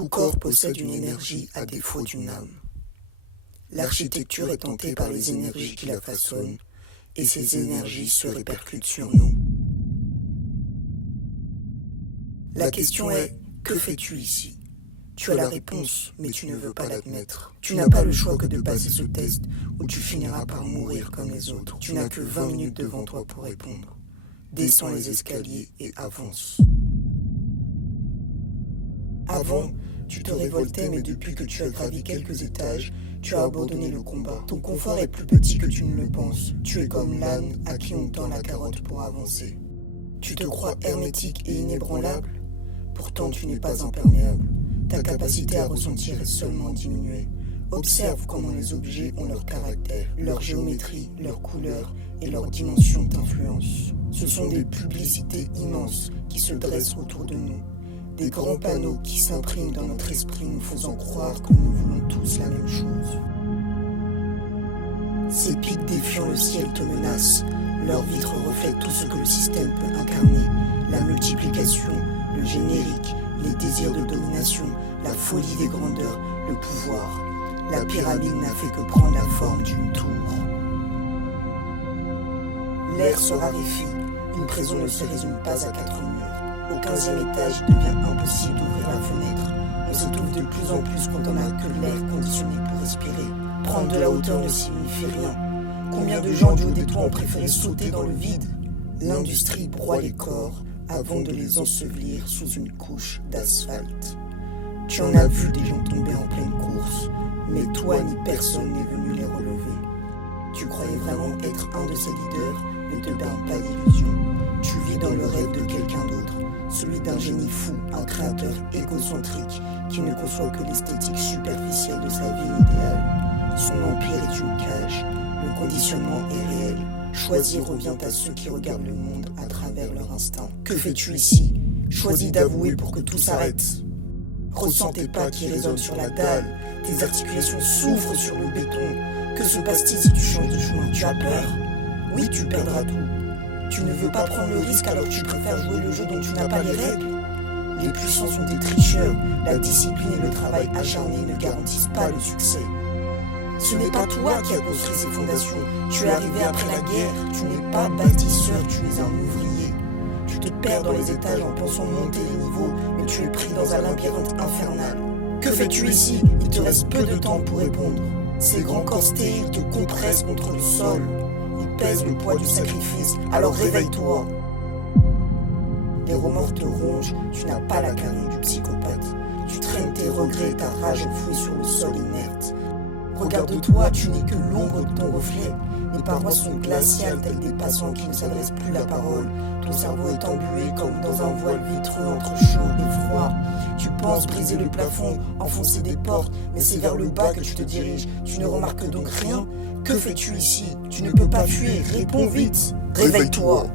Tout corps possède une énergie à défaut d'une âme. L'architecture est tentée par les énergies qui la façonnent, et ces énergies se répercutent sur nous. La question est, que fais-tu ici? Tu as la réponse, mais tu ne veux pas l'admettre. Tu n'as pas le choix que de passer ce test, ou tu finiras par mourir comme les autres. Tu n'as que 20 minutes devant toi pour répondre. Descends les escaliers et avance. Avant, tu te révoltais, mais depuis que tu as gravi quelques étages, tu as abandonné le combat. Ton confort est plus petit que tu ne le penses. Tu es comme l'âne à qui on tend la carotte pour avancer. Tu te crois hermétique et inébranlable? Pourtant, tu n'es pas imperméable. Ta capacité à ressentir est seulement diminuée. Observe comment les objets ont leur caractère, leur géométrie, leur couleur et leur dimension d'influence. Ce sont des publicités immenses qui se dressent autour de nous. Des grands panneaux qui s'impriment dans notre esprit nous faisant croire que nous voulons tous la même chose. Ces pics défiant le ciel te menacent. Leurs vitres reflètent tout ce que le système peut incarner. La multiplication, le générique, les désirs de domination, la folie des grandeurs, le pouvoir. La pyramide n'a fait que prendre la forme d'une tour. L'air se raréfie. Une prison ne se résume pas à 4 murs. Au 15e étage, il devient impossible d'ouvrir la fenêtre. On s'étouffe de plus en plus quand on n'a que l'air conditionné pour respirer. Prendre de la hauteur ne signifie rien. Combien de gens du haut des toits ont préféré sauter dans le vide? L'industrie broie les corps avant de les ensevelir sous une couche d'asphalte. Tu en as vu des gens tomber en pleine course, mais toi ni personne n'est venu les relever. Tu croyais vraiment être un de ces leaders, ne te perds pas d'illusions. Tu vis dans le rêve de quelqu'un d'autre, celui d'un génie fou, un créateur égocentrique qui ne conçoit que l'esthétique superficielle de sa ville idéale. Son empire est une cage, le conditionnement est réel. Choisir revient à ceux qui regardent le monde à travers leur instinct. Que fais-tu ici? Choisis d'avouer pour que tout s'arrête. Ressens tes pas qui résonnent sur la dalle, tes articulations souffrent sur le béton. Que se passe-t-il si tu changes de chemin? Tu as peur? Oui, tu perdras tout. Tu ne veux pas prendre le risque alors tu préfères jouer le jeu dont tu n'as pas les règles. Les puissants sont des tricheurs, la discipline et le travail acharné ne garantissent pas le succès. Ce n'est pas toi qui as construit ces fondations, tu es arrivé après la guerre, tu n'es pas bâtisseur, tu es un ouvrier. Tu te perds dans les étages en pensant monter les niveaux, mais tu es pris dans un labyrinthe infernal. Que fais-tu ici? Il te reste peu de temps pour répondre. Ces grands corps stériles te compressent contre le sol. Ils pèsent le poids du sacrifice, alors réveille-toi. Les remords te rongent, tu n'as pas la carrure du psychopathe. Tu traînes tes regrets, ta rage enfouie sur le sol inerte. Regarde-toi, tu n'es que l'ombre de ton reflet. Les parois sont glaciales, telles des passants qui ne s'adressent plus la parole. Ton cerveau est embué comme dans un voile vitreux entre chaud et froid. Tu penses briser le plafond, enfoncer des portes, mais c'est vers le bas que tu te diriges. Tu ne remarques donc rien? Que fais-tu ici? Tu ne peux pas fuir, réponds vite. Réveille-toi.